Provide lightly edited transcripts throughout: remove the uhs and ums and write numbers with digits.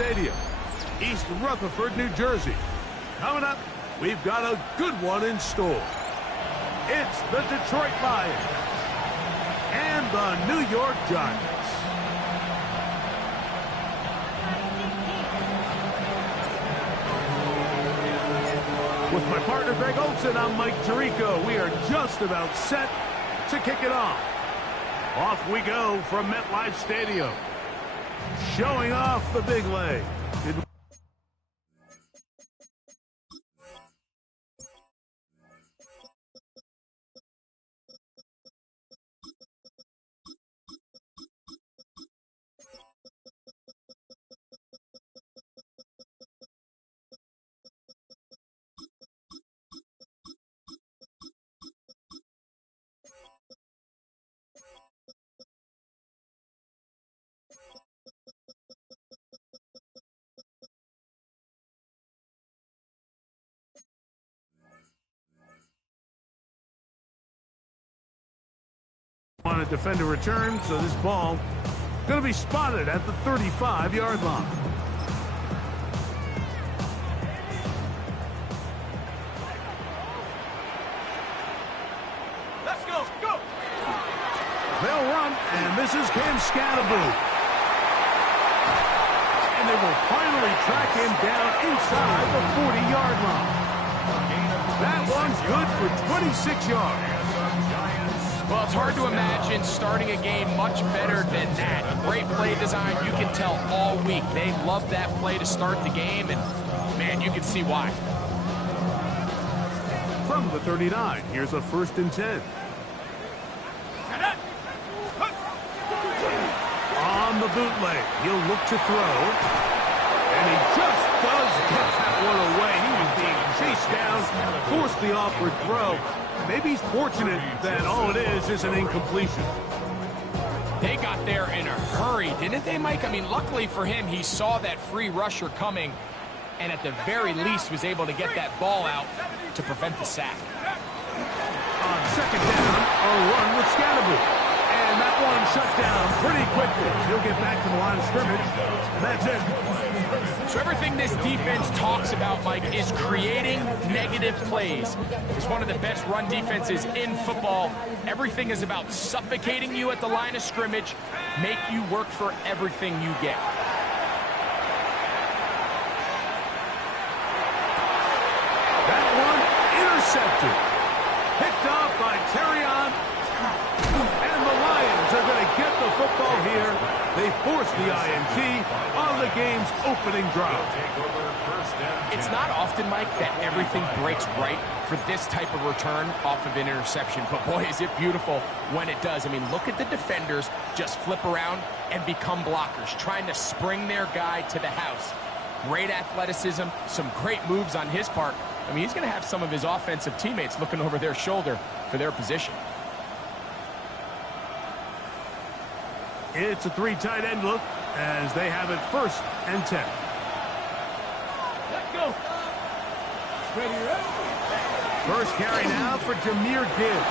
Stadium, East Rutherford, New Jersey. Coming up, we've got a good one in store. It's the Detroit Lions and the New York Giants. With my partner Greg Olson, I'm Mike Tirico. We are just about set to kick it off. Off we go from MetLife Stadium. Showing off the big leg. On a defender return, so this ball going to be spotted at the 35-yard line. Let's go, go! They'll run, and this is Cam Scatterboo. And they will finally track him down inside the 40-yard line. That one's good for 26 yards. Well, it's hard to imagine starting a game much better than that. Great play design. You can tell all week they love that play to start the game, and, man, you can see why. From the 39, here's a 1st and 10. On the bootleg, he'll look to throw. And he just does catch that one away. He was being chased down, forced the awkward throw. Maybe he's fortunate that all it is an incompletion. They got there in a hurry, didn't they, Mike? I mean, luckily for him, he saw that free rusher coming, and at the very least was able to get that ball out to prevent the sack. On 2nd down, a run with Scatterboo. And that one shut down pretty quickly. He'll get back to the line of scrimmage, and that's it. So everything this defense talks about, Mike, is creating negative plays. It's one of the best run defenses in football. Everything is about suffocating you at the line of scrimmage, make you work for everything you get. That one intercepted. Picked off by Terrion. And the Lions are going to get the football here. They force the INT on the game's opening drive. It's not often, Mike, that everything breaks right for this type of return off of an interception. But, boy, is it beautiful when it does. I mean, look at the defenders just flip around and become blockers, trying to spring their guy to the house. Great athleticism, some great moves on his part. I mean, he's going to have some of his offensive teammates looking over their shoulder for their position. It's a 3 tight end look as they have it 1st and 10. Let's go. First carry now for Jahmyr Gibbs.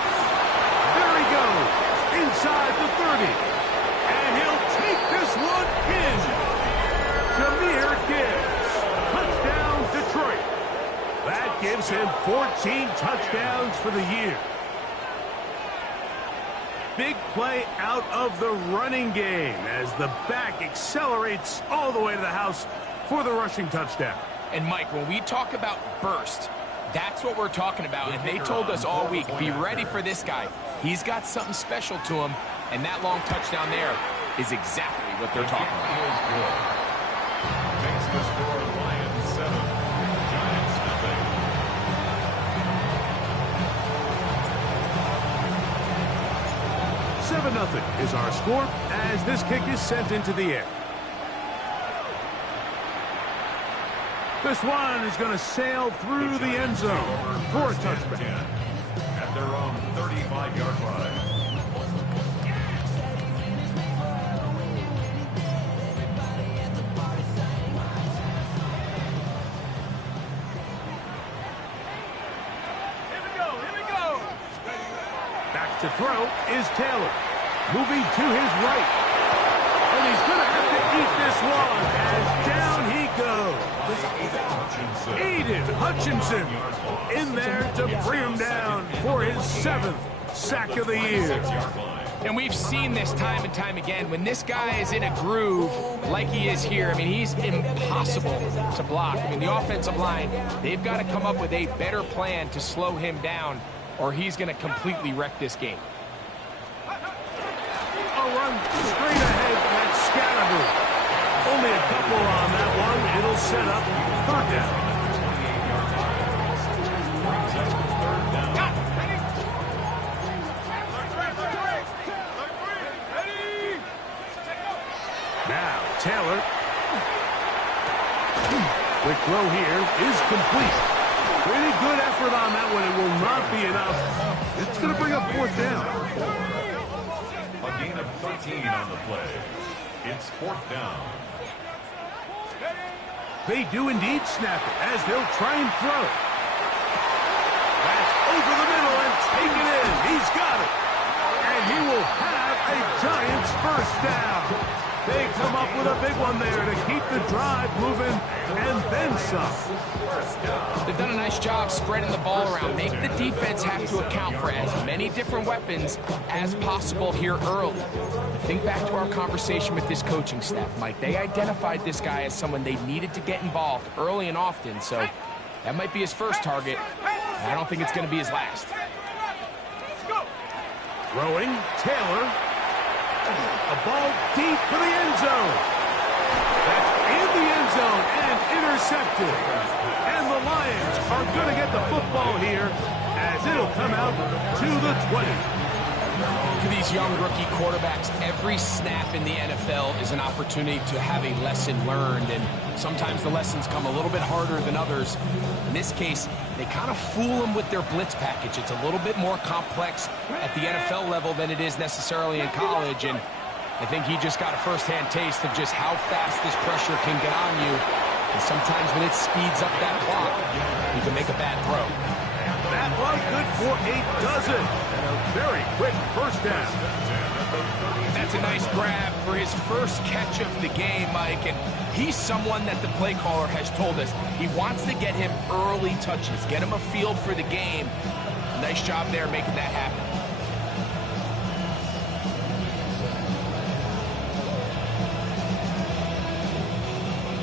There he goes, inside the 30. And he'll take this one in. Jahmyr Gibbs. Touchdown, Detroit. That gives him 14 touchdowns for the year. Big play out of the running game as the back accelerates all the way to the house for the rushing touchdown. And, Mike, when we talk about burst, that's what we're talking about. And they told us all week, be ready for this guy. He's got something special to him, and that long touchdown there is exactly what they're talking about. Makes the score Lions 7, Giants nothing. Nothing is our score as this kick is sent into the air. This one is going to sail through the end zone for a touchback. At their own 35-yard line. Back to throw is Taylor. Moving to his right. And he's going to have to eat this one as down Hutchinson in there to bring him down for his 7th sack of the year. And we've seen this time and time again. When this guy is in a groove like he is here, I mean, he's impossible to block. I mean, the offensive line, they've got to come up with a better plan to slow him down, or he's going to completely wreck this game. A run straight ahead at Scatterboo. Only a couple on that one. It'll set up 3rd down. Now, Taylor. Quick throw here is complete. Pretty good effort on that one. It will not be enough. It's going to bring up 4th down. A gain of 13 on the play. It's 4th down. They do indeed snap it as they'll try and throw it. That's over the middle and taken in. He's got it. And he will have a Giants 1st down. They come up with a big one there to keep the drive moving and then some. They've done a nice job spreading the ball around. Make the defense have to account for as many different weapons as possible here early. Think back to our conversation with this coaching staff, Mike. They identified this guy as someone they needed to get involved early and often, so that might be his first target. I don't think it's going to be his last. Throwing, Taylor. A ball deep for the end zone. That's in the end zone and intercepted. And the Lions are going to get the football here as it'll come out to the 20. For these young rookie quarterbacks, every snap in the NFL is an opportunity to have a lesson learned, and sometimes the lessons come a little bit harder than others. In this case, they kind of fool them with their blitz package. It's a little bit more complex at the NFL level than it is necessarily in college, and I think he just got a first-hand taste of just how fast this pressure can get on you, and sometimes when it speeds up that clock, you can make a bad throw. That one good for a dozen. And a very quick 1st down. That's a nice grab for his first catch of the game, Mike. And he's someone that the play caller has told us he wants to get him early touches, get him a feel for the game. Nice job there making that happen.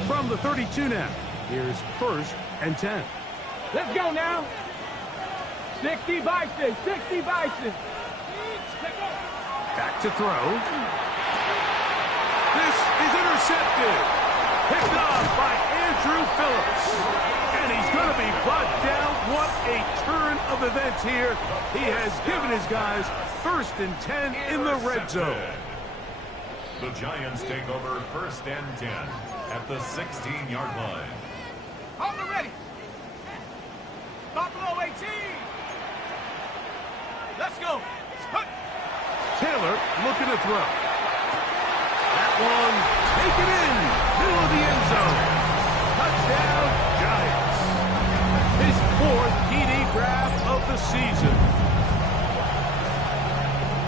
From the 32 now, here's 1st and 10. Let's go now. 60 Bison, 60 Bison. Back to throw. This is intercepted. Picked off by Andrew Phillips. And he's going to be brought down. What a turn of events here. He has given his guys 1st and 10 in the red zone. The Giants take over 1st and 10 at the 16-yard line. Hold it ready. Buffalo 18. Let's go. Taylor looking to throw. That one taken in. Middle of the end zone. Touchdown, Giants. His 4th TD grab of the season.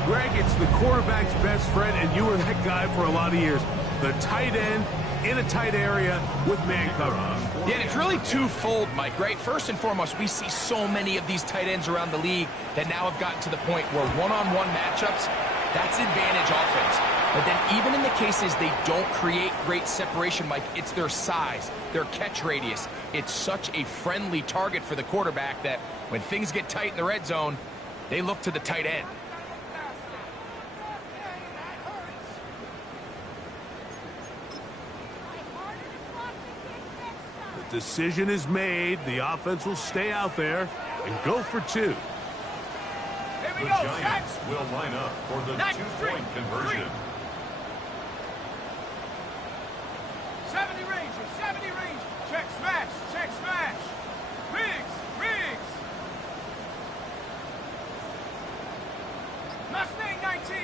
Greg, it's the quarterback's best friend, and you were that guy for a lot of years. The tight end in a tight area with man coverage. Yeah, and it's really twofold, Mike, right? First and foremost, we see so many of these tight ends around the league that now have gotten to the point where one-on-one matchups, that's advantage offense. But then even in the cases they don't create great separation, Mike, it's their size, their catch radius. It's such a friendly target for the quarterback that when things get tight in the red zone, they look to the tight end. Decision is made. The offense will stay out there and go for 2. Here The we go. Giants will line up for the 2-point conversion. 70 range, 70 range. Check smash, check smash. Riggs, Riggs. Mustang 19.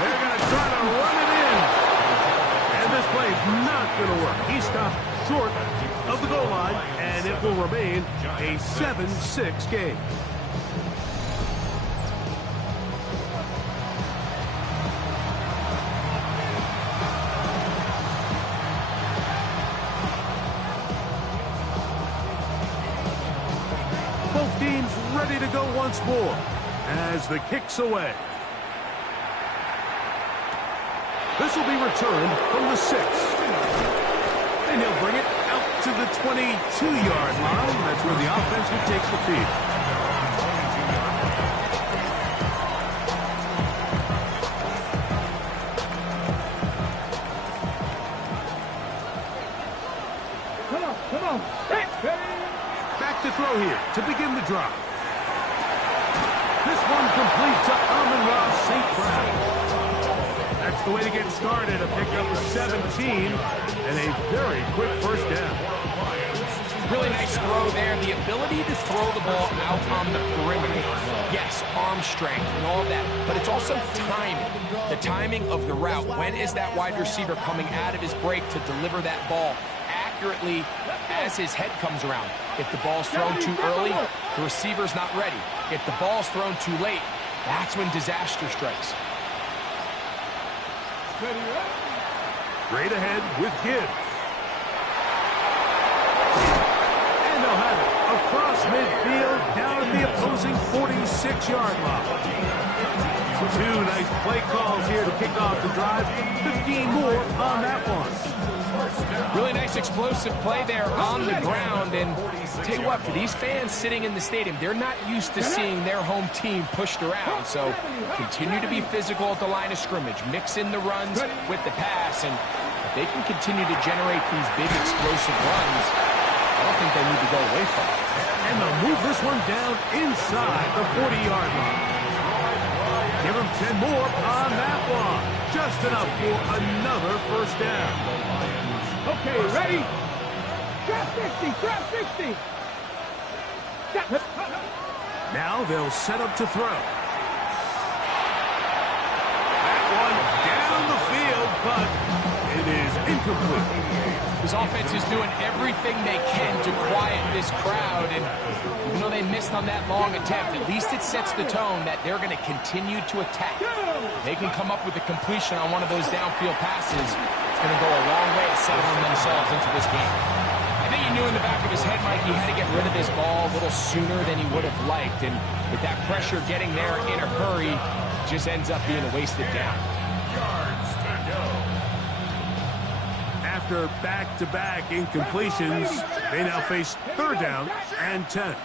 They're going to try to run it in. And this play is not going to work. He stopped short of the goal line, and it will remain a 7-6 game. team's ready to go once more as the kick's away. This will be returned from the 6. And he'll bring it out to the 22-yard line. That's where the offense will take the field. Come on. Hey. Back to throw here to begin the drive. This one complete to Amon-Ra St. Brown. That's the way to get started. A pickup of 17 and a very quick first down. Really nice throw there. The ability to throw the ball out on the perimeter. Yes, arm strength and all of that, but it's also timing. The timing of the route. When is that wide receiver coming out of his break to deliver that ball accurately as his head comes around? If the ball's thrown too early, the receiver's not ready. If the ball's thrown too late, that's when disaster strikes. Straight ahead with Gibbs. And they'll have it across midfield down at the opposing 46-yard line. Two nice play calls here to kick off the drive. 15 more on that one. Really nice explosive play there on the ground. And tell you what, for these fans sitting in the stadium, they're not used to seeing their home team pushed around. So continue to be physical at the line of scrimmage. Mix in the runs with the pass. And if they can continue to generate these big explosive runs, I don't think they need to go away from it. And they'll move this one down inside the 40-yard line. Give them 10 more on that one. Just enough for another first down. Okay, ready? Drop 60. Now they'll set up to throw. That one down the field, but it is incomplete. This offense is doing everything they can to quiet this crowd, and even though they missed on that long attempt, at least it sets the tone that they're going to continue to attack. They can come up with a completion on one of those downfield passes. It's going to go a long way to settling themselves into this game. I think he knew in the back of his head, Mike, he had to get rid of this ball a little sooner than he would have liked, and with that pressure getting there in a hurry, it just ends up being a wasted down. After back-to-back incompletions, they now face third down and 10.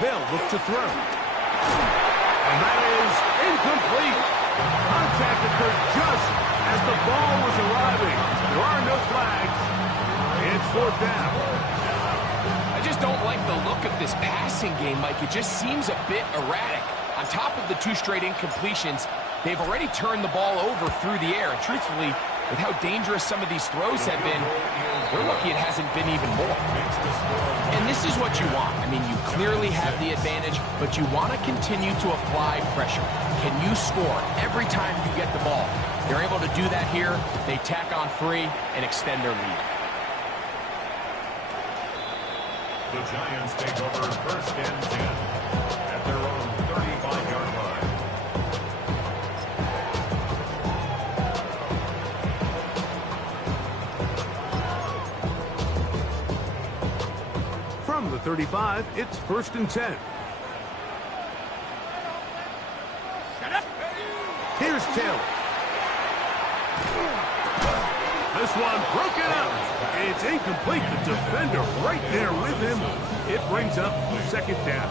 They'll look to throw. And that is incomplete. Contact occurred just as the ball was arriving. There are no flags. It's fourth down. I just don't like the look of this passing game, Mike. It just seems a bit erratic. On top of the 2 straight incompletions, they've already turned the ball over through the air. And truthfully, with how dangerous some of these throws have been, they're lucky it hasn't been even more. And this is what you want. I mean, you clearly have the advantage, but you want to continue to apply pressure. Can you score every time you get the ball? They're able to do that here. They tack on 3 and extend their lead. The Giants take over first and 10 at their own 35-yard line. From the 35, it's first and 10. Here's Taylor. This one broken up. It's incomplete. The defender right there with him. It brings up second down.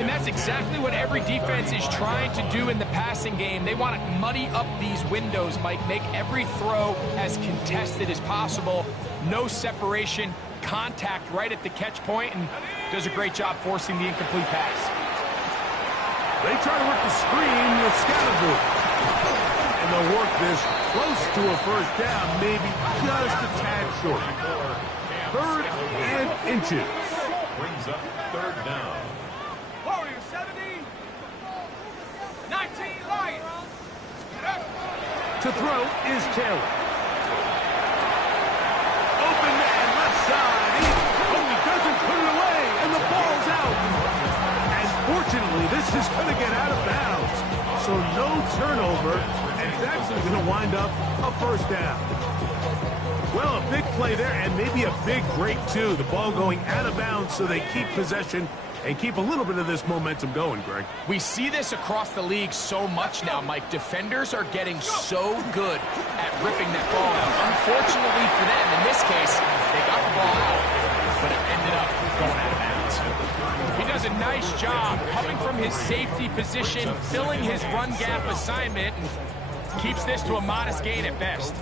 And that's exactly what every defense is trying to do in the passing game. They want to muddy up these windows, Mike, make every throw as contested as possible. No separation, contact right at the catch point, and does a great job forcing the incomplete pass. They try to work the screen with Scattergood. And they'll work this close to a first down, maybe just a tad short. Third and inches. Brings up third down. Warriors 70. 19 Lions. To throw is Taylor. Open man, left side. He doesn't put it away, and the ball's out. And fortunately, this is going to get out of bounds. So no turnover, And it's actually going to wind up a first down. Well, a big play there, and maybe a big break, too. The ball going out of bounds so they keep possession and keep a little bit of this momentum going, Greg. We see this across the league so much now, Mike. Defenders are getting so good at ripping that ball out. Unfortunately for them, in this case, they got the ball out, but it ended up going out of bounds. He does a nice job coming from his safety position, filling his run gap assignment, and keeps this to a modest gain at best.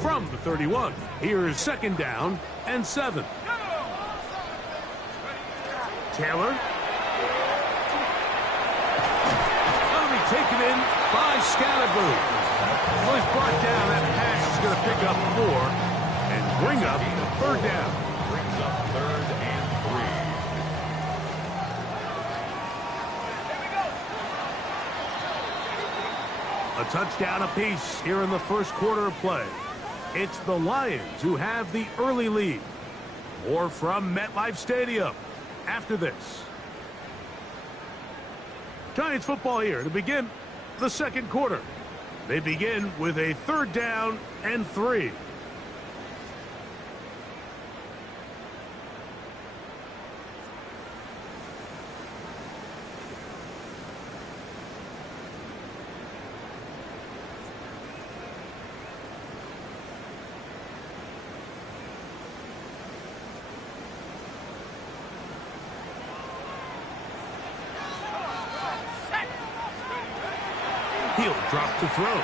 From the 31, here's second down and 7. Taylor. That'll be taken in by Scalaboo. Well, he's brought down. That pass is going to pick up 4 and bring up third down. Brings up 3rd and 3. A touchdown apiece here in the first quarter of play. It's the Lions who have the early lead. More from MetLife Stadium after this. Giants football here to begin the second quarter. They begin with a third down and 3. He'll drop to throw.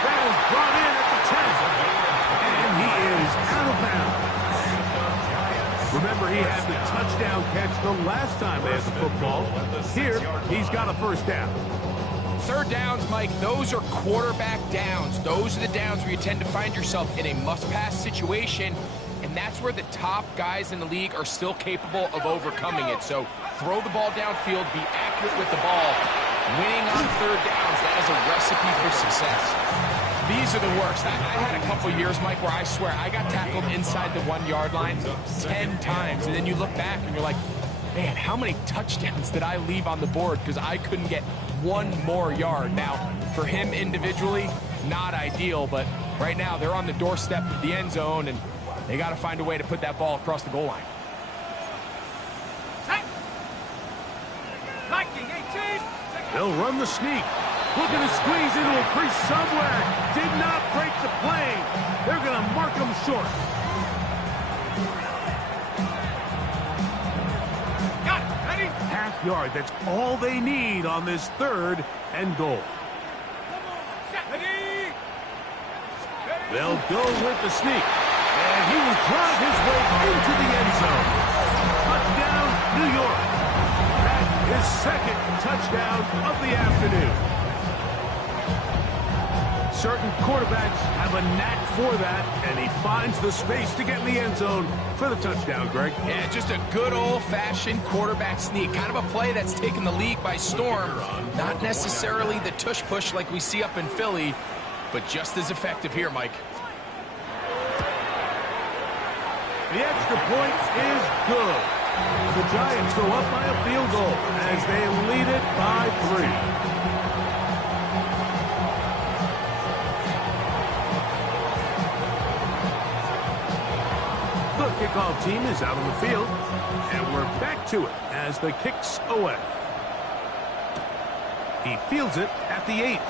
That is brought in at the 10. And he is out of bounds. Remember, he had the touchdown catch the last time they had the football. Here, he's got a first down. Third downs, Mike, those are quarterback downs. Those are the downs where you tend to find yourself in a must-pass situation, and that's where the top guys in the league are still capable of overcoming it. So throw the ball downfield, be accurate with the ball. Winning on third downs, that is a recipe for success. These are the worst. I had a couple years, Mike, where I swear I got tackled inside the 1-yard line 10 times, and then you look back and you're like, man, how many touchdowns did I leave on the board because I couldn't get one more yard? Now, for him individually, not ideal, but right now they're on the doorstep of the end zone, and they got to find a way to put that ball across the goal line. They'll run the sneak. Looking to squeeze into a crease somewhere. Did not break the plane. They're going to mark him short. Got it. Ready? Half yard. That's all they need on this third and goal. Ready? They'll go with the sneak. And he will drive his way into the end zone. Touchdown, New York. That is second touchdown of the afternoon. Certain quarterbacks have a knack for that, and he finds the space to get in the end zone for the touchdown, Greg. Yeah, just a good old-fashioned quarterback sneak. Kind of a play that's taken the league by storm. Not necessarily the tush-push like we see up in Philly, but just as effective here, Mike. The extra point is good. The Giants go up by a field goal as they lead it by 3. The kickoff team is out on the field, and we're back to it as the kick's away. He fields it at the 8.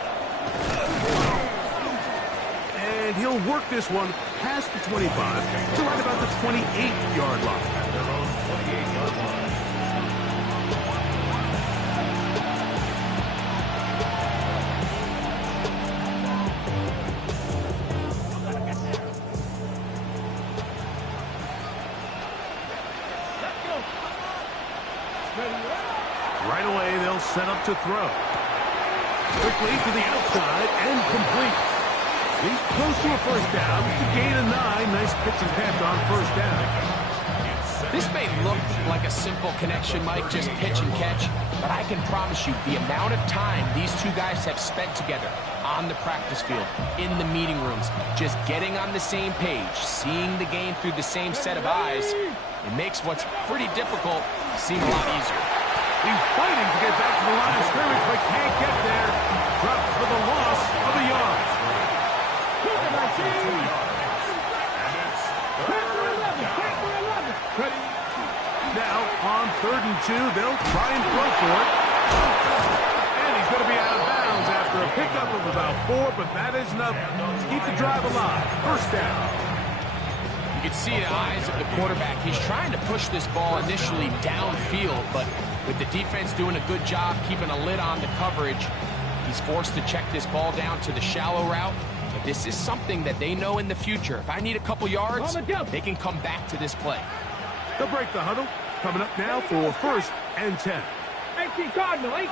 And he'll work this one past the 25 to right about the 28-yard line. At their own 28-yard line. Right away, they'll set up to throw. Quickly to the outside and complete. He's close to a first down to gain a 9. Nice pitch and catch on first down. This may look like a simple connection, Mike, just pitch and catch, but I can promise you the amount of time these two guys have spent together on the practice field, in the meeting rooms, just getting on the same page, seeing the game through the same set of eyes, it makes what's pretty difficult seem a lot easier. He's fighting to get back to the line of scrimmage, but can't get there. Dropped for the loss of a yard. Now, on 3rd and 2, they'll try and throw for it. And he's going to be out of bounds after a pickup of about 4, but that is enough to keep the drive alive. First down. You can see the eyes of the quarterback. He's trying to push this ball initially downfield, but with the defense doing a good job keeping a lid on the coverage, he's forced to check this ball down to the shallow route. But this is something that they know in the future. If I need a couple yards, they can come back to this play. They'll break the huddle. Coming up now for 1st and 10. 18 Cardinal, 18.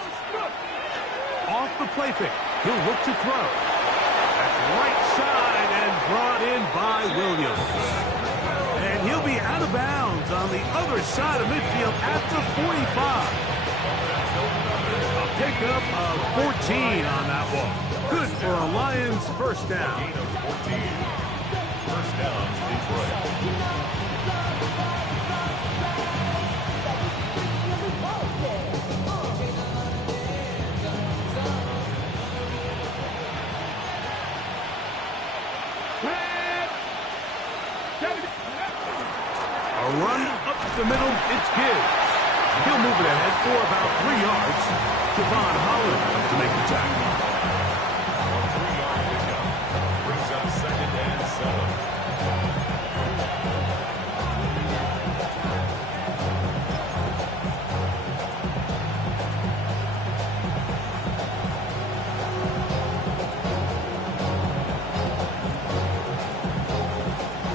Off the play fake. He'll look to throw. That's right side and brought in by Williams. And he'll be out of bounds on the other side of midfield at the 45. A pickup of 14 on that one. Good for a Lions first down. Gain of 14. First down, Detroit. A run up the middle, it's Gibbs. He'll move it ahead for about 3 yards. Javon Holland up to make the tackle. A 3-yard pickup. Brings up 2nd and 7.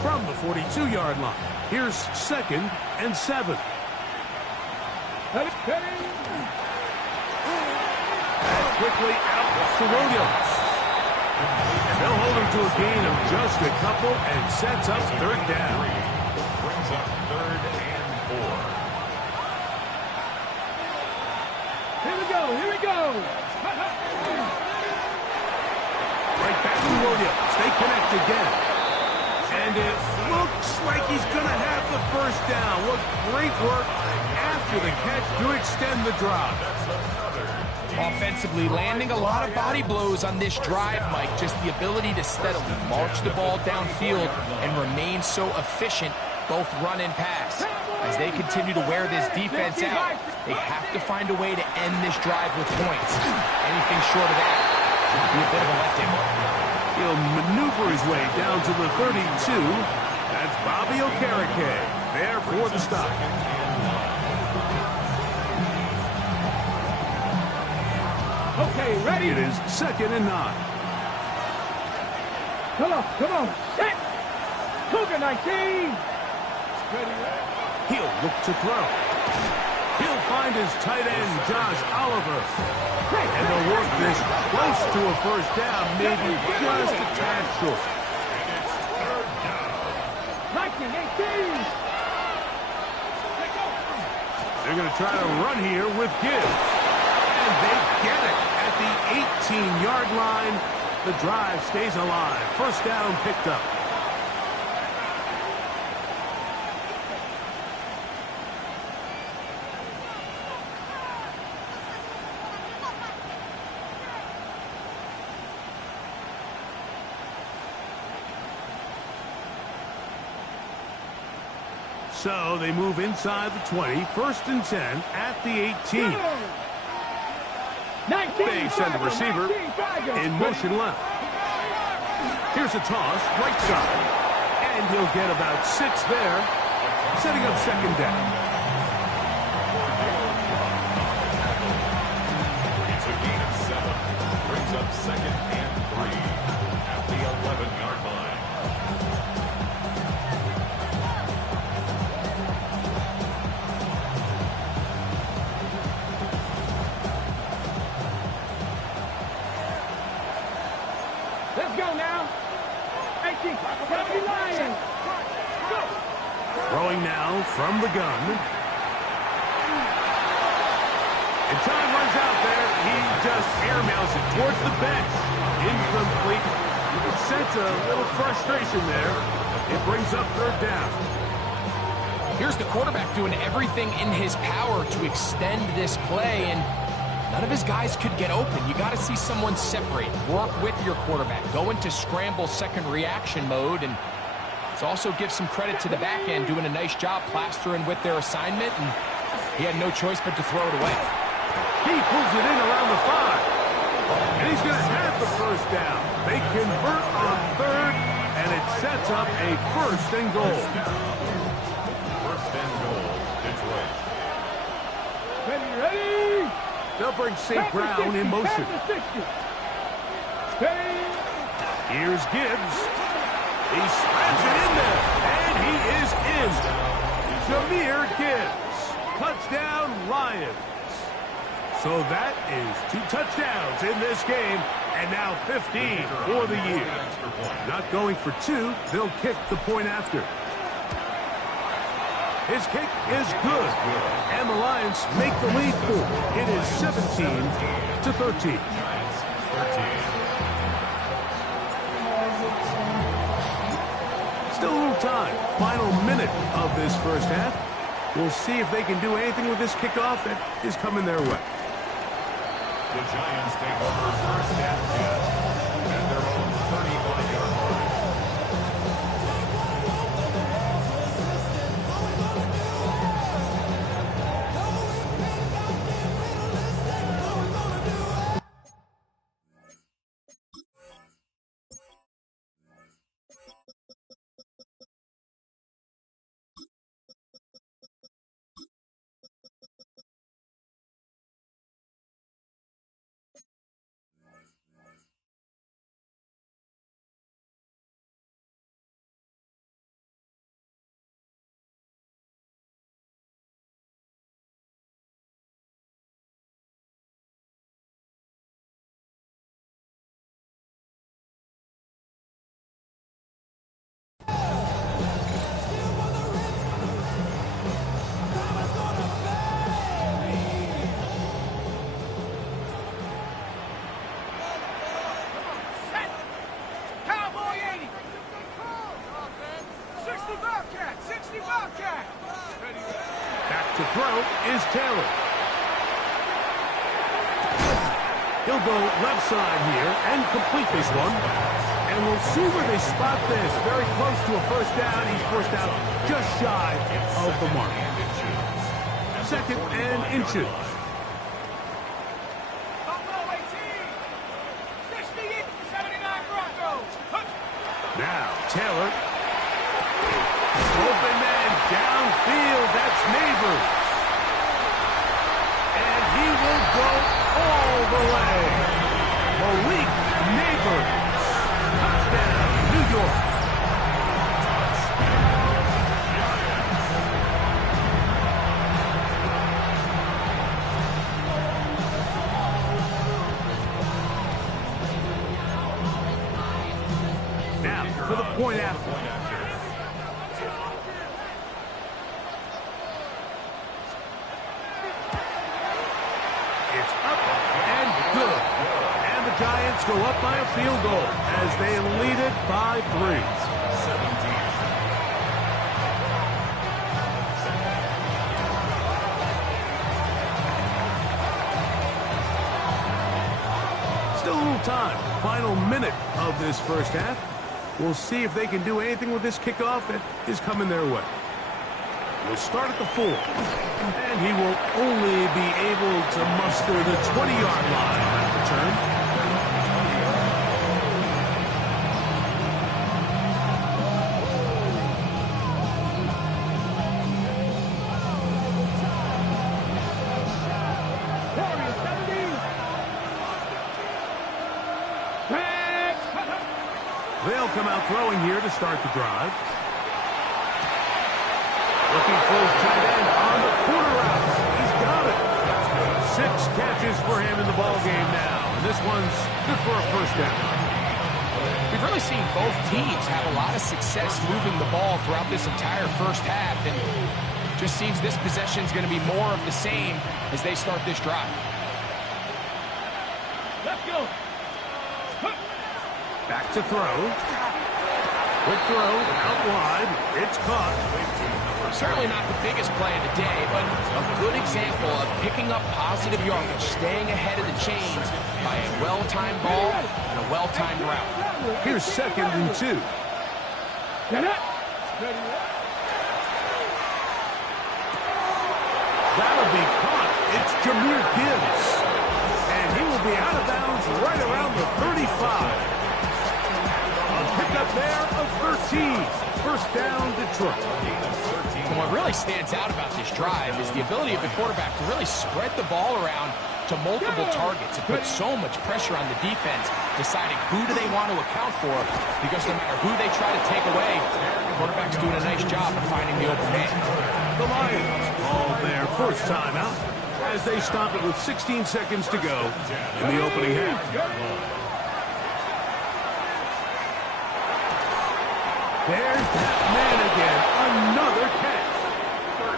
From the 42-yard line. Here's 2nd and 7. And quickly out to Williams. And they'll hold him to a gain of just a couple and sets up 3rd down. Brings up 3rd and 4. Here we go, here we go. Right back to Williams. They connect again. And it looks like he's going to have the first down. What great work after the catch to extend the drive. Offensively, landing a lot of body blows on this drive, Mike. Just the ability to steadily march the ball downfield and remain so efficient, both run and pass. As they continue to wear this defense out, they have to find a way to end this drive with points. Anything short of that would be a bit of a letdown. He'll maneuver his way down to the 32. That's Bobby Okereke there for the stop. Okay, ready? It is 2nd and 9. Come on. Set. Cougar 19. He'll look to throw. He'll find his tight end, Josh Oliver. And they'll work this close to a first down, maybe just a tad short. 19, 18. They're going to try to run here with Gibbs. And they get it at the 18-yard line. The drive stays alive. First down picked up. So they move inside the 20, 1st and 10 at the 18. 19, They send the receiver in motion left. Here's a toss, right side. And he'll get about 6 there, setting up 2nd down. It's a gain of 7. Brings up 2nd and 3 at the 11-yard line. Let's go now. 18, Lions. Go. Throwing now from the gun. And time runs out there. He just airmails it towards the bench. Incomplete. You can sense a little frustration there. It brings up 3rd down. Here's the quarterback doing everything in his power to extend this play, and none of his guys could get open. You got to see someone separate, work with your quarterback, go into scramble second reaction mode, and let's also give some credit to the back end doing a nice job plastering with their assignment, and he had no choice but to throw it away. He pulls it in around the 5. And he's going to have the first down. They convert on third, and it sets up a first and goal. First and goal, Detroit. Ready? They'll bring St. Brown in motion. Here's Gibbs. He slams it in there, and he is in. Jahmyr Gibbs. Touchdown, Lions. So that is 2 touchdowns in this game, and now 15 for the year. Not going for 2, they'll kick the point after. His kick is good, and the Lions make the lead 4. It is 17-13. Still a little time. Final minute of this first half. We'll see if they can do anything with this kickoff that is coming their way. The Giants take over first and 10 at their own 35-yard line. Back to throw is Taylor. He'll go left side here and complete this one. And we'll see where they spot this. Very close to a first down. He's forced out just shy of the mark. 2nd and inches. Now, Taylor. Open man downfield. That's Neighbors. And he will go all the way. Malik Neighbors. Touchdown, New York. Now, for the point after. It's up and good. And the Giants go up by a field goal as they lead it by 3. 17. Still a little time. Final minute of this first half. We'll see if they can do anything with this kickoff that is coming their way. We'll start at the 4. And he will only be able to muster the 20-yard line on return. They'll come out throwing here to start the drive. Looking for his tight end on the corner route. He's got it. 6 catches for him in the ballgame now. And this one's good for a first down. We've really seen both teams have a lot of success moving the ball throughout this entire first half, and just seems this possession is going to be more of the same as they start this drive. Let's go. Back to throw. Quick throw out wide. It's caught. Certainly not the biggest play of the day, but a good example of picking up positive yardage, staying ahead of the chains by a well-timed ball and a well-timed route. Here's 2nd and 2. That'll be caught. It's Jahmyr Gibbs. And he will be out of bounds right around the 35. A pickup there of 13. First down, Detroit. And what really stands out about this drive is the ability of the quarterback to really spread the ball around to multiple targets and put so much pressure on the defense, deciding who do they want to account for, because no matter who they try to take away, the quarterback's doing a nice job of finding the open man. The Lions call their first timeout as they stop it with 16 seconds to go in the opening half. There's that man again. Another catch.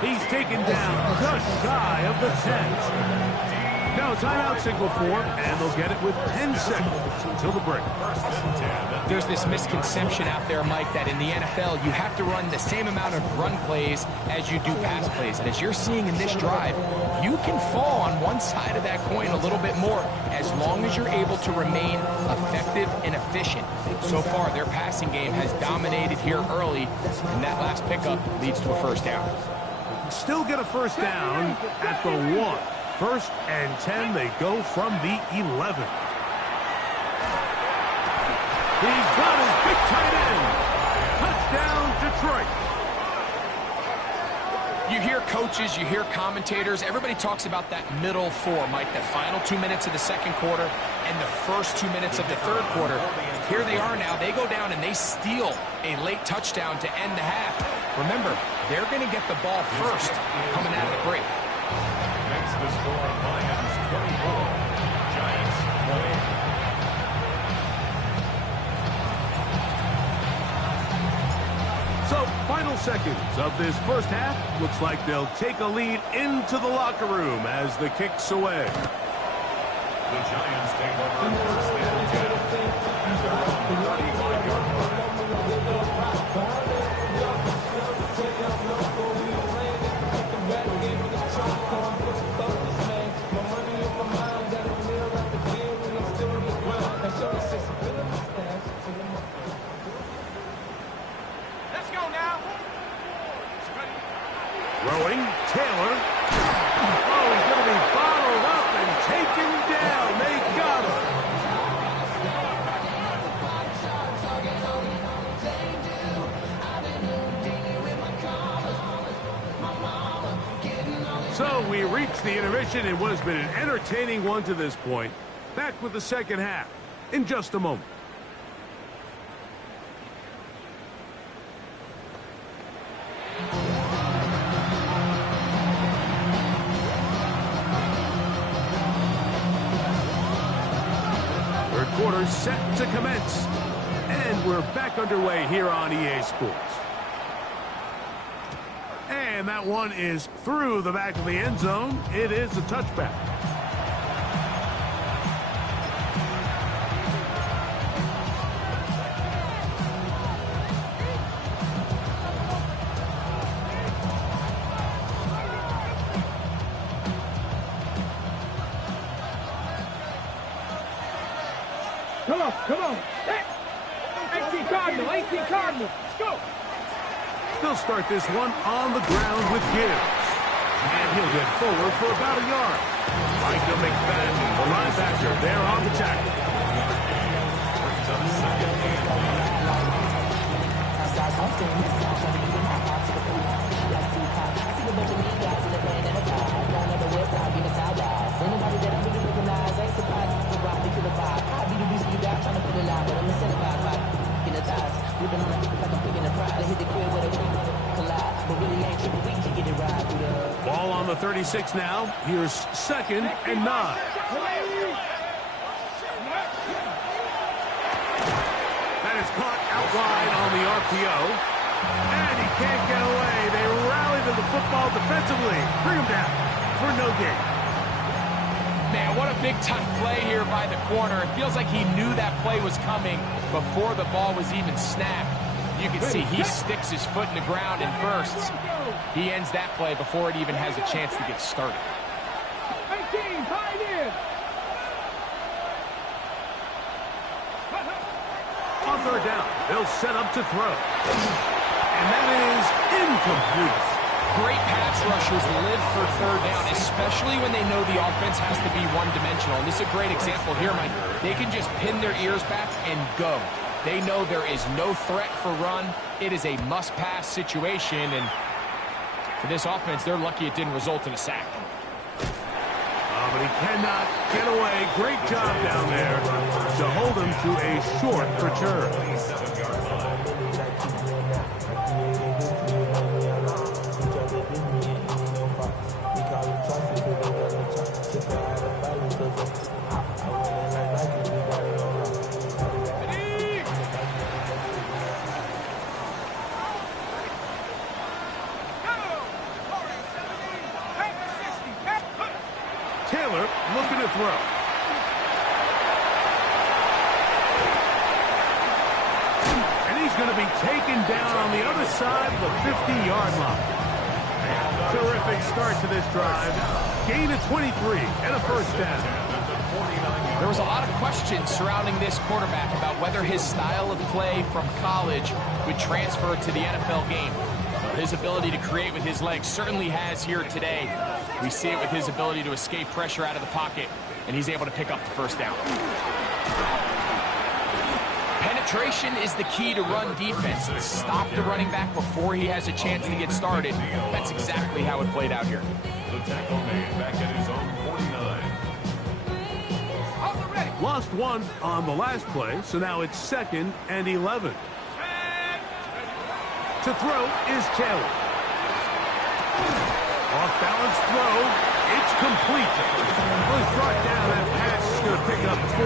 He's taken down just shy of the 10. Now timeout signal for, and they'll get it with 10 seconds until the break. There's this misconception out there, Mike, that in the NFL you have to run the same amount of run plays as you do pass plays. And as you're seeing in this drive, you can fall on one side of that coin a little bit more as long as you're able to remain effective and efficient. So far, their passing game has dominated here early, and that last pickup leads to a first down. Still get a first down at the 1. 1st and 10, they go from the 11. He's got his big tight end. Touchdown, Detroit. You hear coaches, you hear commentators, everybody talks about that middle 4, Mike, the final 2 minutes of the second quarter and the first 2 minutes of the third quarter. Here they are now. They go down and they steal a late touchdown to end the half. Remember, they're going to get the ball first coming out of the break. Makes the score Lions 24, Giants 20. So, final seconds of this first half. Looks like they'll take a lead into the locker room as the kick's away. The Giants take over 1st and 10 at their own 35-yard line. Let's go now. Throwing, Taylor. Oh, he's going to be bottled up and taken down. They got him. So we reach the intermission in what has been an entertaining one to this point. Back with the second half in just a moment. Third quarter set to commence. And we're back underway here on EA Sports. And that one is through the back of the end zone. It is a touchback. Come on. Hey. 18 Cardinal. Let's go. They'll start this one on the ground with Gibbs. And he'll get forward for about a yard. Michael McFadden, the linebacker, there on the tackle. Ball on the 36 now. Here's 2nd and 9. That is caught out wide on the RPO. And he can't get away. They rally to the football defensively. Bring him down for no gain. Man, what a big-time play here by the corner. It feels like he knew that play was coming before the ball was even snapped. You can see he sticks his foot in the ground and bursts. He ends that play before it even has a chance to get started. 18, tied in. On third down, they'll set up to throw. And that is incomplete. Great pass rushers live for third down, especially when they know the offense has to be one-dimensional. And this is a great example here, Mike. They can just pin their ears back and go. They know there is no threat for run. It is a must-pass situation, and for this offense, they're lucky it didn't result in a sack. Oh, but he cannot get away. Great job down there to hold him to a short return. Taylor looking to throw. And he's going to be taken down on the other side of the 50-yard line. Terrific start to this drive. Gain of 23 and a first down. There was a lot of questions surrounding this quarterback about whether his style of play from college would transfer to the NFL game. His ability to create with his legs certainly has here today. We see it with his ability to escape pressure out of the pocket, and he's able to pick up the first down. Penetration is the key to run defense. Stop the running back before he has a chance to get started. That's exactly how it played out here. The tackle made back at his own 49. Lost one on the last play, so now it's 2nd and 11. To throw is Taylor. Off-balance throw. It's complete. Well, he's brought down. That pass is going to pick up 4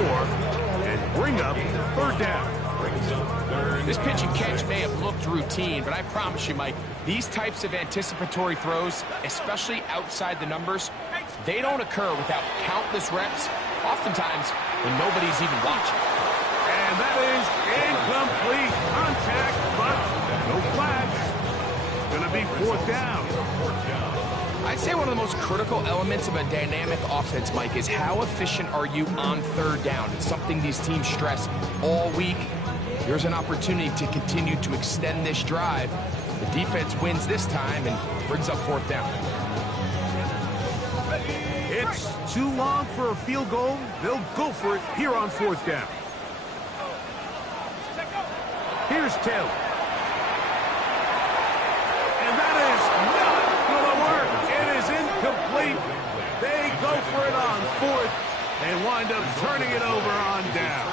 and bring up third down. This pitch and catch may have looked routine, but I promise you, Mike, these types of anticipatory throws, especially outside the numbers, they don't occur without countless reps, oftentimes when nobody's even watching. And that is incomplete. Contact, but no flags. It's going to be fourth down. I'd say one of the most critical elements of a dynamic offense, Mike, is how efficient are you on third down? It's something these teams stress all week. Here's an opportunity to continue to extend this drive. The defense wins this time and brings up fourth down. It's too long for a field goal. They'll go for it here on fourth down. Here's Taylor. And that is not going to work. It is incomplete. They go for it on fourth and wind up turning it over on down.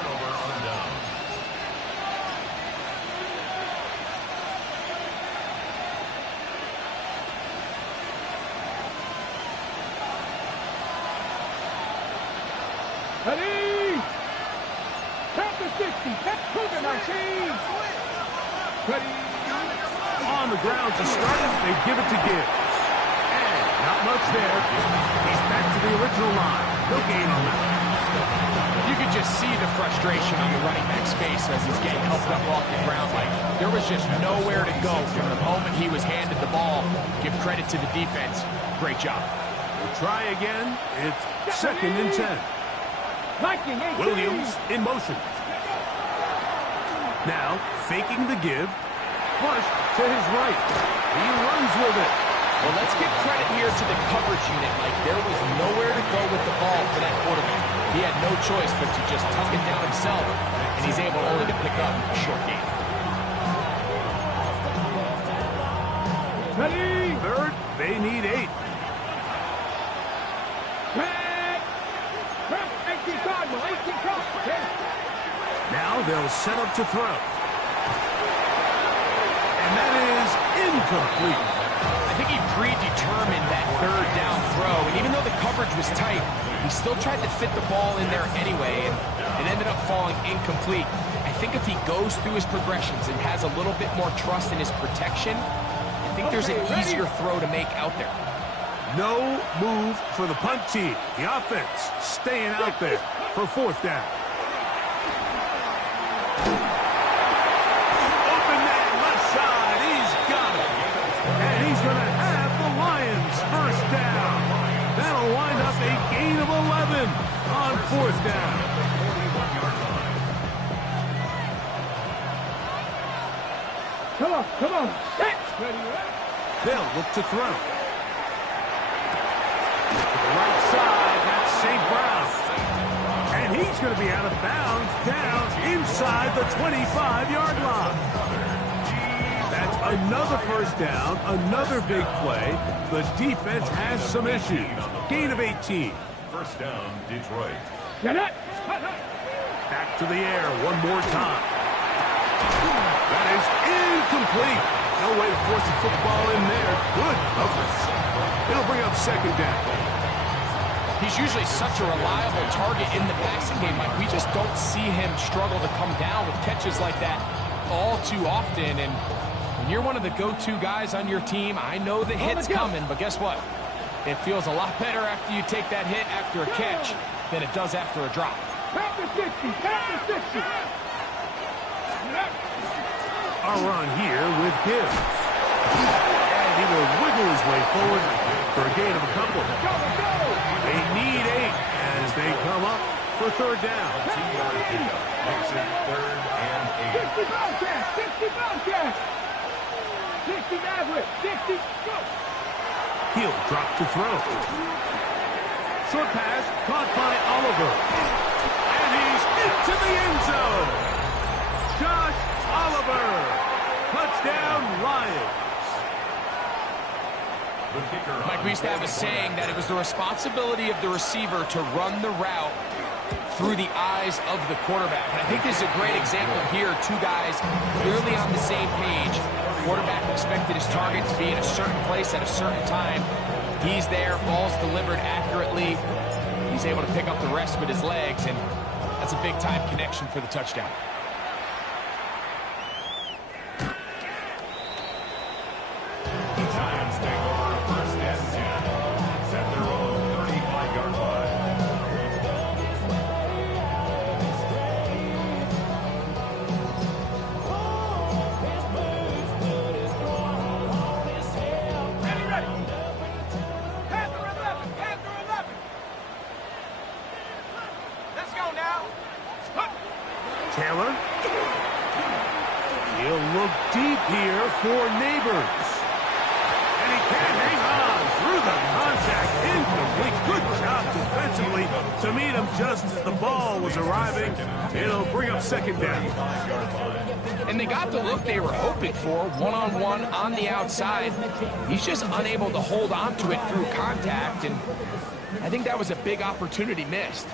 Ready? Tap the 60. Tap Cougar machine. Ready? On the ground to start it, they give it to Gibbs. And not much there. He's back to the original line. No gain on that. You could just see the frustration on the running back's face as he's getting helped up off the ground. Like, there was just nowhere to go from the moment he was handed the ball. Give credit to the defense. Great job. We'll try again. It's 2nd and 10. Williams in motion. Now, faking the give. Flush to his right. He runs with it. Well, let's give credit here to the coverage unit, Mike. There was nowhere to go with the ball for that quarterback. He had no choice but to just tuck it down himself, and he's able only to pick up a short gain. Ready? Third, they need 8. Now they'll set up to throw. And that is incomplete. I think he predetermined that third down throw, and even though the coverage was tight, he still tried to fit the ball in there anyway, and it ended up falling incomplete. I think if he goes through his progressions and has a little bit more trust in his protection, I think there's an easier throw to make out there. No move for the punt team. The offense staying out there for fourth down. Open man 4th down. Come on. Set. Ready, They'll look to throw. To the right side, that's St. Brown. And he's going to be out of bounds down inside the 25-yard line. That's another 1st down, another big play. The defense has some issues. Gain of 18. 1st down, Detroit. Get it. Back to the air one more time. That is incomplete. No way to force the football in there. Good coverage. It'll bring up 2nd down. He's usually such a reliable target in the passing game, Mike. We just don't see him struggle to come down with catches like that all too often. And when you're one of the go-to guys on your team, I know the hit's coming, but guess what? It feels a lot better after you take that hit after a catch than it does after a drop. Tap the 60. Tap the 60. A run here with Gibbs. And he will wiggle his way forward for a gain of a couple. They need 8 as they come up for 3rd down. 2-yard pickup. Makes it 3rd and 8. 60 Bobcat. 60 Bobcat. 60 Maverick. 60. Go. He'll drop to throw. Short pass caught by Oliver. And he's into the end zone. Josh Oliver. Touchdown, Lions. Mike, we used to have a saying that it was the responsibility of the receiver to run the route through the eyes of the quarterback. And I think this is a great example here. 2 guys clearly on the same page. Quarterback expected his target to be in a certain place at a certain time. He's there, ball's delivered accurately. He's able to pick up the rest with his legs, and that's a big-time connection for the touchdown. The Giants take over 1st and 10 at their own 35-yard line. Taylor. He'll look deep here for Neighbors. And he can't hang on through the contact. Incomplete. Good job defensively to meet him just as the ball was arriving. It'll bring up 2nd down. And they got the look they were hoping for, one-on-one on the outside. He's just unable to hold on to it through contact, and I think that was a big opportunity missed.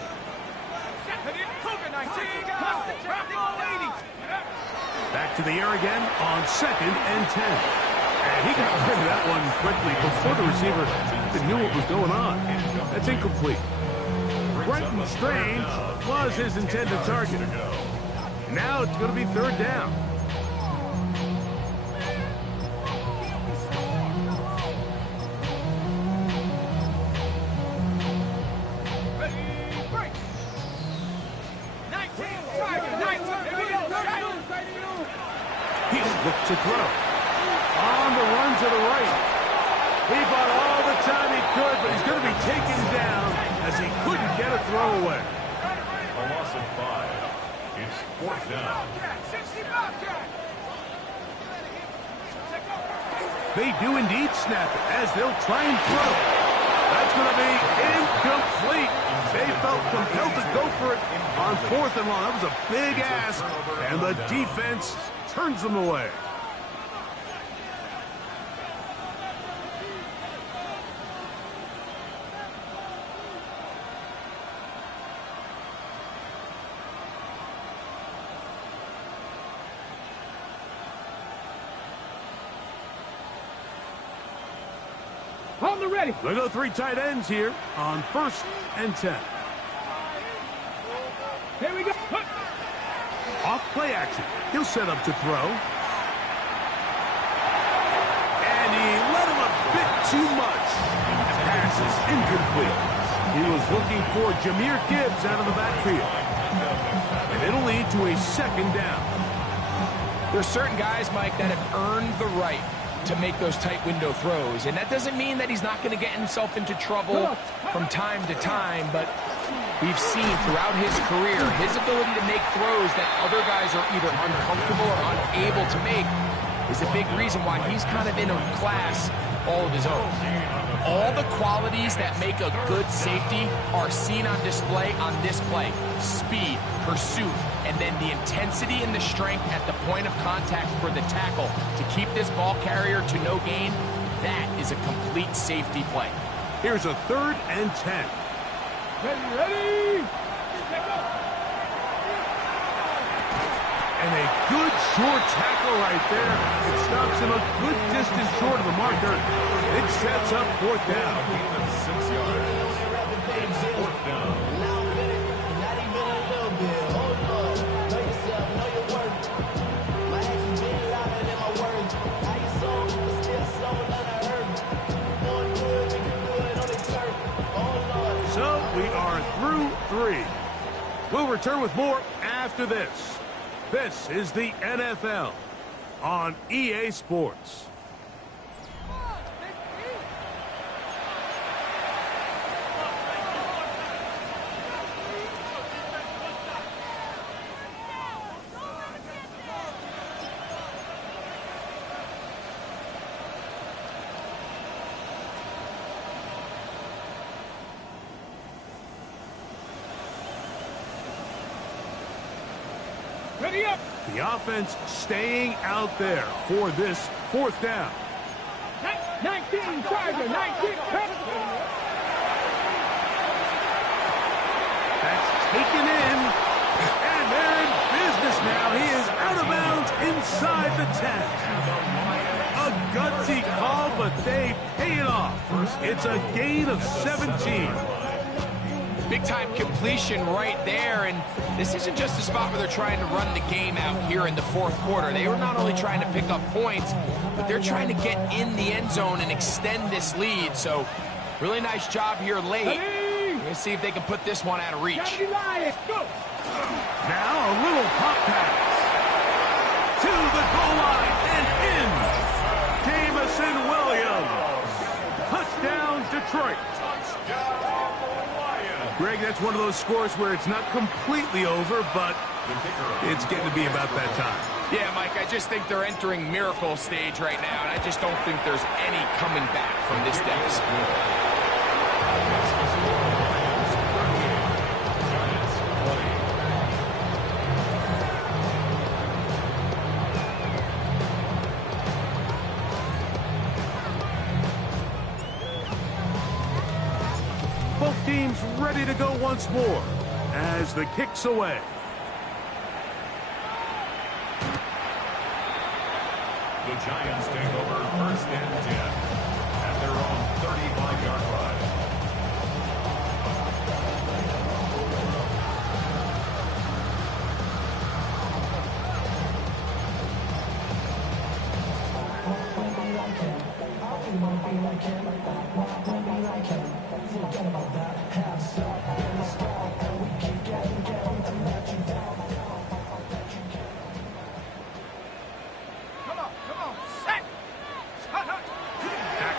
Back to the air again on 2nd and 10. And he got rid of that one quickly before the receiver even knew what was going on. That's incomplete. Brenton Strange was his intended target. Now it's going to be 3rd down. He'll look to throw. On the run to the right. He bought all the time he could, but he's going to be taken down as he couldn't get a throw away. A loss of 5. It's 4th down. They do indeed snap it as they'll try and throw. That's going to be incomplete. They felt compelled to go for it on 4th and long. That was a big ask, and the defense turns them away. On the ready. They go 3 tight ends here on 1st and 10. Here we go. Off play action. He'll set up to throw. And he let him a bit too much. The pass is incomplete. He was looking for Jahmyr Gibbs out of the backfield. And it'll lead to a 2nd down. There's certain guys, Mike, that have earned the right to make those tight window throws. And that doesn't mean that he's not going to get himself into trouble from time to time, but We've seen throughout his career his ability to make throws that other guys are either uncomfortable or unable to make is a big reason why he's kind of in a class all of his own. All the qualities that make a good safety are seen on display on this play. Speed, pursuit, and then the intensity and the strength at the point of contact for the tackle to keep this ball carrier to no gain. That is a complete safety play. Here's a 3rd and 10. Ready? And a good short tackle right there. It stops him a good distance short of the marker. It sets up 4th down. 6 yards. It's 4th down. So we are through 3. We'll return with more after this. This is the NFL on EA Sports. Ready up. The offense staying out there for this 4th down. 19, Charger, 19. That's taken in. And they're in business now. He is out of bounds inside the 10. A gutsy call, but they pay it off. It's a gain of 17. Big-time completion right there, and this isn't just a spot where they're trying to run the game out here in the 4th quarter. They were not only trying to pick up points, but they're trying to get in the end zone and extend this lead. So, really nice job here late. We're going to see if they can put this one out of reach. Now a little pop pass. To the goal line and in. Jamison Williams. Touchdown, Detroit. Greg, that's one of those scores where it's not completely over, but it's getting to be about that time. Yeah, Mike, I just think they're entering miracle stage right now, and I just don't think there's any coming back from this deficit. Both teams ready to go once more as the kick's away. The Giants take over 1st and 10 at their own 35-yard line.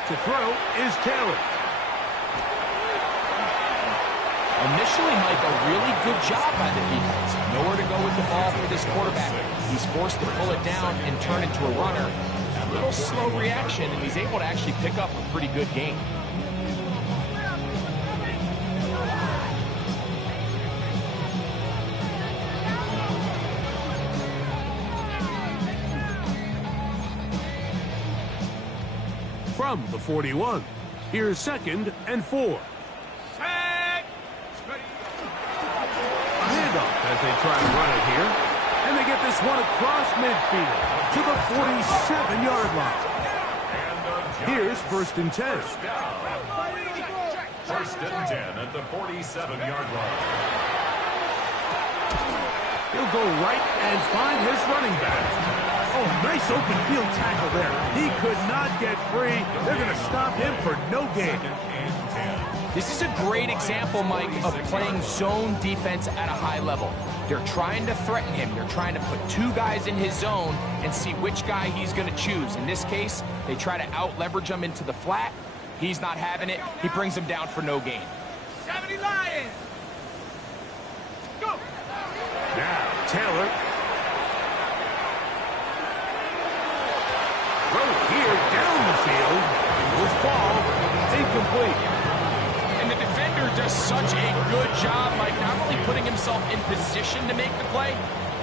To throw is Taylor. Initially, Mike, a really good job by the defense. Nowhere to go with the ball for this quarterback. He's forced to pull it down and turn into a runner. A little slow reaction, and he's able to actually pick up a pretty good game. From the 41, here's 2nd and 4. A handoff as they try to run it here. And they get this one across midfield to the 47-yard line. Here's 1st and 10. 1st and 10 at the 47-yard line. He'll go right and find his running back. Oh, nice open field tackle there. He could not get free. They're going to stop him for no gain. This is a great example, Mike, of playing zone defense at a high level. They're trying to threaten him. They're trying to put 2 guys in his zone and see which guy he's going to choose. In this case, they try to out-leverage him into the flat. He's not having it. He brings him down for no gain. 70 Lions. Taylor. Throw here down the field. It will fall. Incomplete. And the defender does such a good job, Mike, not only putting himself in position to make the play,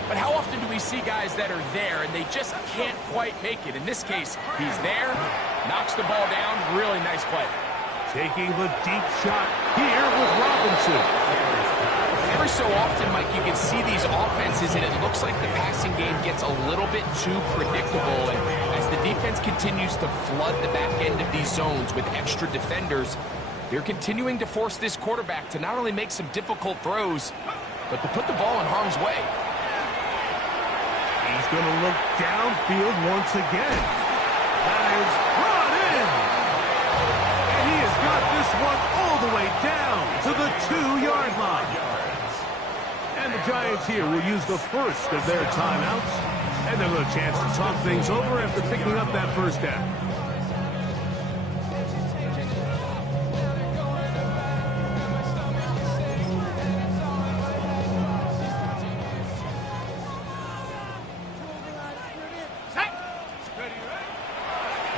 but how often do we see guys that are there and they just can't quite make it? In this case, he's there, knocks the ball down. Really nice play. Taking the deep shot here with Robinson. Every so often, Mike, you can see these offenses, and it looks like the passing game gets a little bit too predictable. And as the defense continues to flood the back end of these zones with extra defenders, they're continuing to force this quarterback to not only make some difficult throws, but to put the ball in harm's way. He's going to look downfield once again. That is brought in. And he has got this one all the way down to the 2-yard line. And the Giants here will use the first of their timeouts. And they'll have a chance to talk things over after picking up that first down.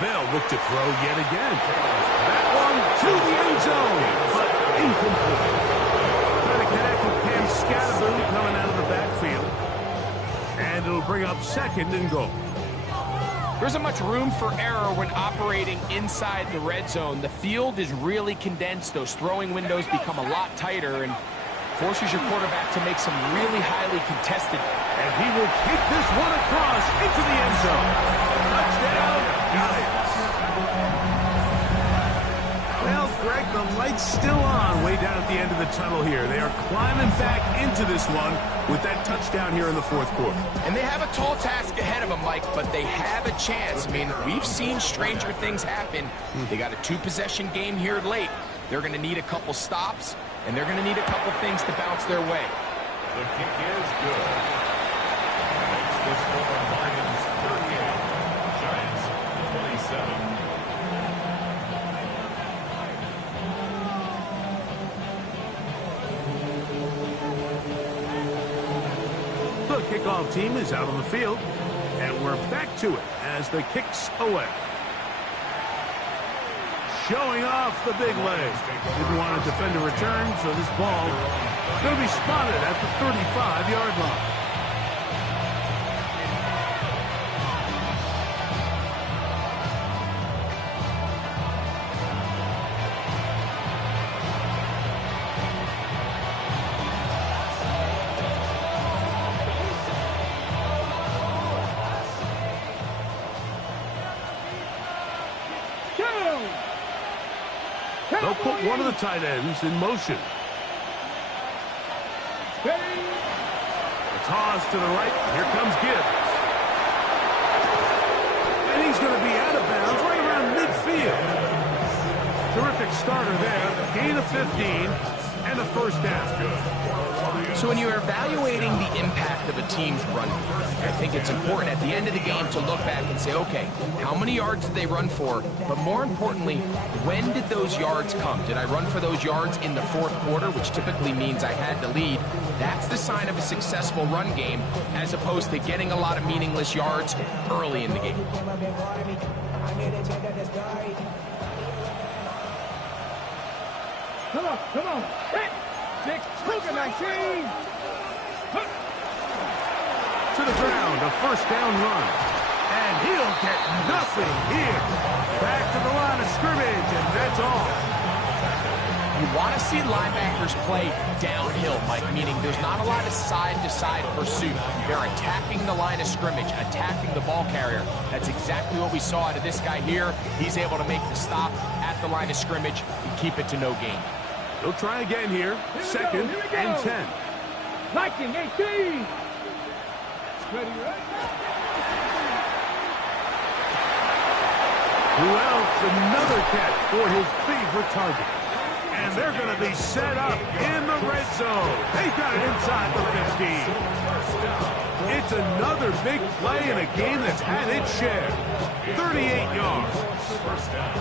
They'll look to throw yet again. That one to the end zone, but incomplete. Trying to connect with Cam Scatterboom coming out of the backfield. And it'll bring up second and goal. There isn't much room for error when operating inside the red zone. The field is really condensed. Those throwing windows become a lot tighter and forces your quarterback to make some really highly contested. And he will kick this one across into the end zone. Touchdown, Giants. Well, Greg, the light's still on way down at the end of the tunnel here. They are climbing back into this one with that touchdown here in the fourth quarter. And they have a tall task ahead of them, Mike, but they have a chance. I mean, we've seen stranger things happen. They got a 2-possession game here late. They're going to need a couple stops, and they're going to need a couple things to bounce their way. The kick is good. Makes the score Lions 38, Giants 27. The kickoff team is out on the field, and we're back to it as the kick's away. Showing off the big leg. Didn't want to defend a return, so this ball going to be spotted at the 35-yard line. They'll put one of the tight ends in motion. A toss to the right. Here comes Gibbs. And he's going to be out of bounds right around midfield. Terrific starter there. Gain of 15 and a first down. So when you're evaluating the impact of a team's run, I think it's important at the end of the game to look back and say, okay, how many yards did they run for? But more importantly, when did those yards come? Did I run for those yards in the fourth quarter, which typically means I had the lead? That's the sign of a successful run game, as opposed to getting a lot of meaningless yards early in the game. Come on. Hit. 6, 19. To the ground, a first down run. And he'll get nothing here. Back to the line of scrimmage, and that's all. You want to see linebackers play downhill, Mike, meaning there's not a lot of side-to-side pursuit. They're attacking the line of scrimmage, attacking the ball carrier. That's exactly what we saw out of this guy here. He's able to make the stop at the line of scrimmage and keep it to no gain. They'll try again here. Second and 10. Viking 18. Ready, right? Who else? Another catch for his favorite target. And they're going to be set up in the red zone. They've got it inside the 15. It's another big play in a game that's had its share. 38 yards. First down.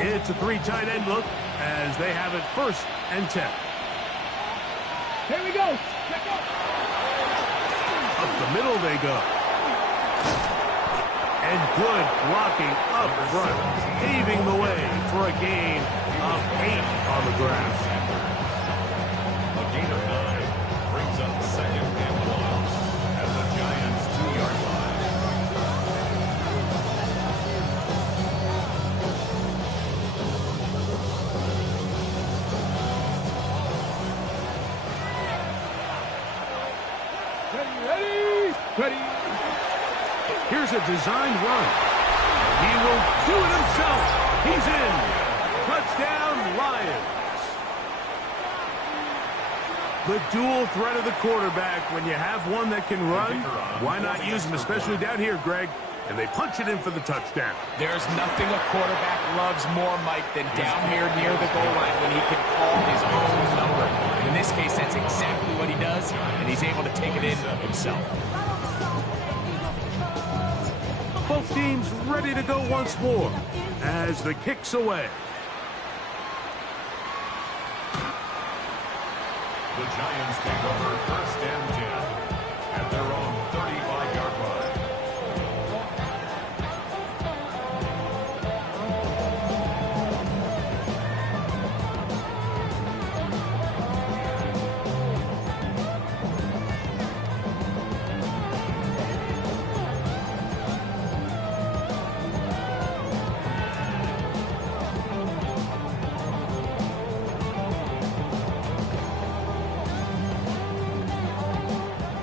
It's a 3 tight end look as they have it 1st and 10. Here we go. Check up. Up the middle they go. And good blocking up front, paving the way for a gain of 8 on the ground. A gain of 9 brings up 2nd and 1 at the Giants' 2-yard line. Ready? Ready? Here's a designed run. He will do it himself. He's in. Touchdown, Lions. The dual threat of the quarterback. When you have one that can run, why not use him, especially down here, Greg? And they punch it in for the touchdown. There's nothing a quarterback loves more, Mike, than down here near the goal line when he can call his own number. In this case, that's exactly what he does, and he's able to take it in himself. Both teams ready to go once more as the kick's away. The Giants take over 1st and 10 at their own 35-yard line.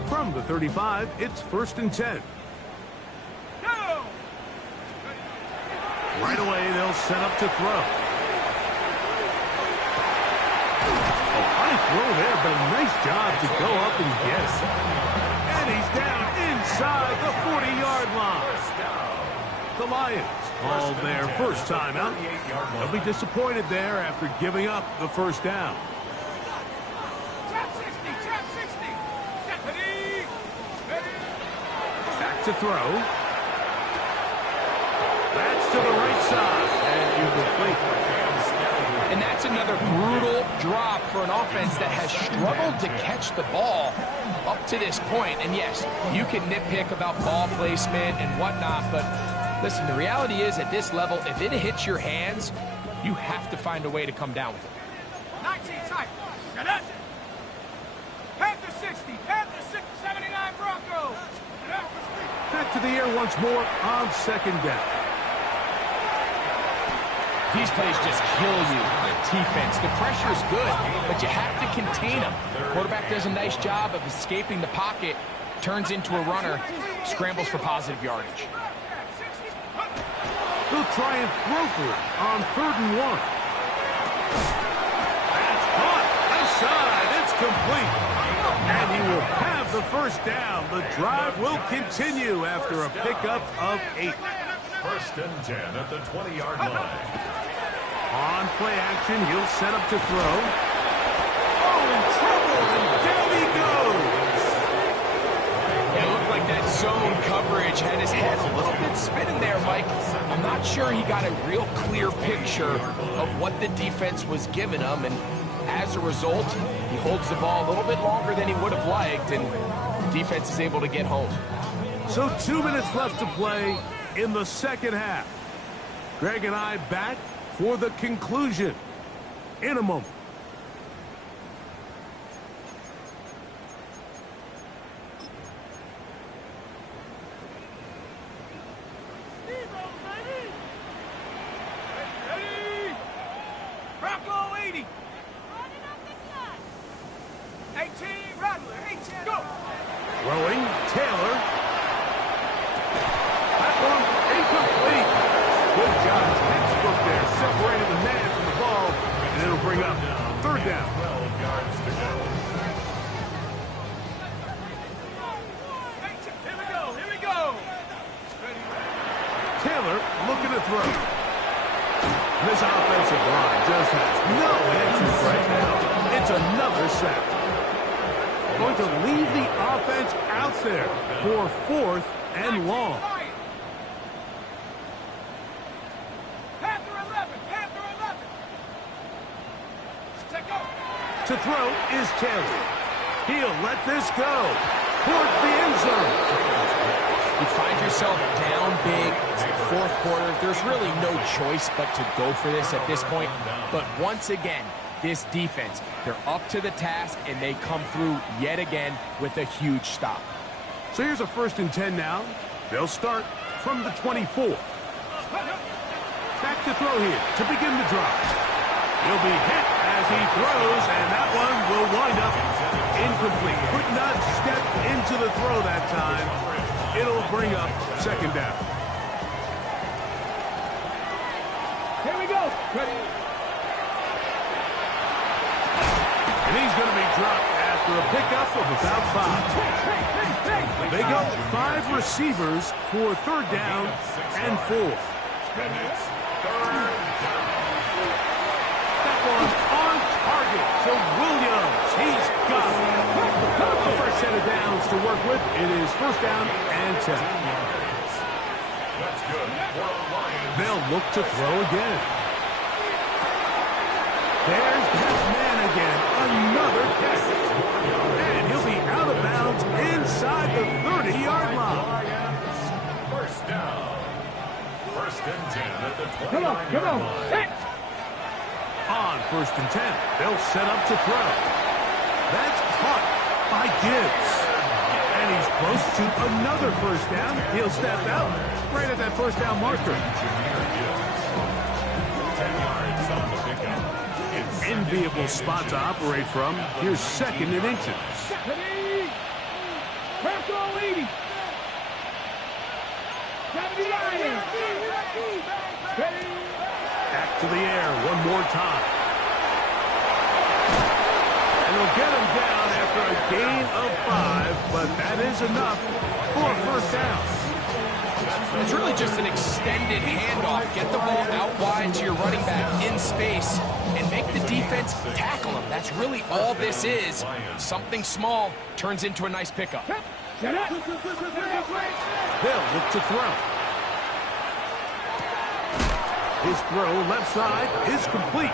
From the 35, it's 1st and 10. Go! Right away, they'll set up to throw. A high throw there, but a nice job to go up and get it. And he's down inside the 40-yard line. The Lions called their first timeout. They'll be disappointed there after giving up the 1st down. Trap 60, trap 60. Ready? Ready? Back to throw. That's to the right side. And incomplete. And that's another brutal drop for an offense that has struggled to catch the ball up to this point. And yes, you can nitpick about ball placement and whatnot, but listen, the reality is at this level, if it hits your hands, you have to find a way to come down with it. 19 tight. Get it. Panther 60. Panther 79 Broncos. Back to the air once more on 2nd down. These plays just kill you on defense. The pressure is good, but you have to contain them. Quarterback does a nice job of escaping the pocket, turns into a runner, scrambles for positive yardage. He'll try and throw for it on 3rd and 1. That's caught. Left side. It's complete. And he will have the 1st down. The drive will continue after a pickup of 8. 1st and 10 at the 20-yard line. On play action, he'll set up to throw. Oh, in trouble, and down he goes. It looked like that zone coverage had his head a little bit spinning there, Mike. I'm not sure he got a real clear picture of what the defense was giving him, and as a result, he holds the ball a little bit longer than he would have liked, and the defense is able to get home. So 2 minutes left to play in the 2nd half. Greg and I back for the conclusion in a moment. Ready? Bronco 80. 18 Rattler. 18. Go. Throwing, Taylor. That one incomplete. Good job. Textbook there. Separated the man from the ball, and it'll bring up 3rd down. 12 yards to go. Here we go. Here we go. Taylor looking to throw. This offensive line just has no answers right now. It's another sack. Going to leave the offense out there for 4th and long. Panther 11. Panther To throw is Taylor. He'll let this go towards the end zone. You find yourself down big. It's the fourth quarter. There's really no choice but to go for this at this point. But once again, this defense, they're up to the task, and they come through yet again with a huge stop. So here's a 1st and 10 now. They'll start from the 24. Back to throw here to begin the drive. He'll be hit as he throws, and that one will wind up incomplete. Could not step into the throw that time. It'll bring up 2nd down. Here we go. Ready. And he's going to be dropped after a pickup of about 5. They go 5 receivers for 3rd down and 4. And it's 3rd down. That one on target to Williams. He's got it. The first set of downs to work with. It is 1st down and 10. That's good for the Lions. They'll look to throw again. There's that man again. Another catch. And he'll be out of bounds inside the 30-yard line. Lions, 1st down. 1st and 10 at the 29-yard Come on. line. Set. On 1st and 10, they'll set up to throw. That's caught by Gibbs. And he's close to another 1st down. He'll step out right at that 1st down marker. 10 yards on the pickup. Enviable spot to operate from. Here's 2nd and inches. Ready. Press all 80. 70 Lions. Ready. Back to the air one more time. And they'll get him down after a gain of 5, but that is enough for a 1st down. It's really just an extended handoff. Get the ball out wide to your running back in space and make the defense tackle him. That's really all this is. Something small turns into a nice pickup. Set up. They'll look to throw. His throw left side is complete.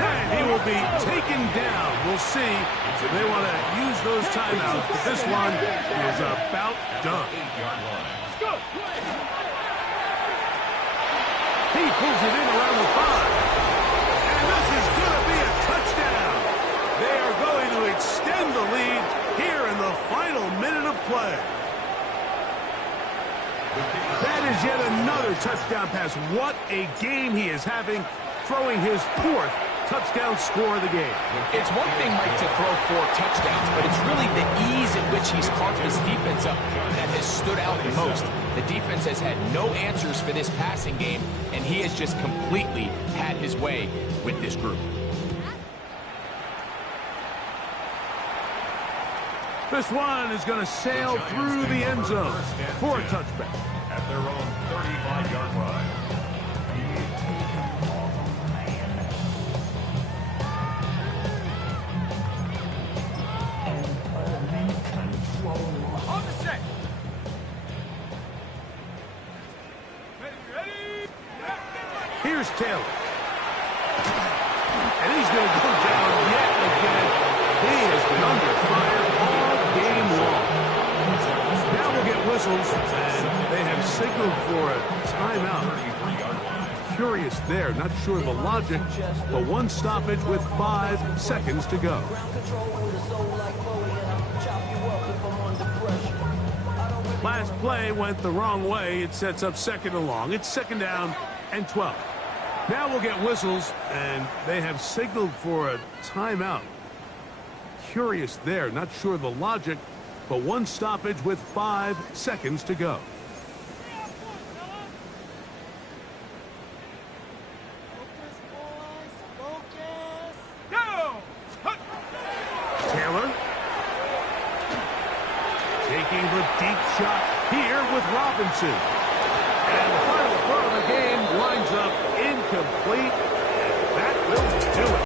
And he will be taken down. We'll see. They want to use those timeouts, but this one is about done. 8-yard line. He pulls it in around the 5. And this is going to be a touchdown. They are going to extend the lead here in the final minute of play. That is yet another touchdown pass. What a game he is having, throwing his 4th touchdown score of the game. It's one thing, Mike, to throw 4 touchdowns, but it's really the ease in which he's carved his defense up that has stood out the most. The defense has had no answers for this passing game, and he has just completely had his way with this group. This one is going to sail through the end zone for a touchback. At their own 35-yard line. On the set. Here's Taylor. And he's going to go down yet again. He has been under fire all game long. Now we'll get whistles, and they have signaled for a timeout. Curious there, not sure of the logic, but one stoppage with 5 seconds to go. Last play went the wrong way. It sets up 2nd and long. It's 2nd down and 12. Now we'll get whistles, and they have signaled for a timeout. Curious there, not sure of the logic, but one stoppage with 5 seconds to go. Taylor taking the deep shot here with Robinson. And the final throw of the game winds up incomplete. That will do it.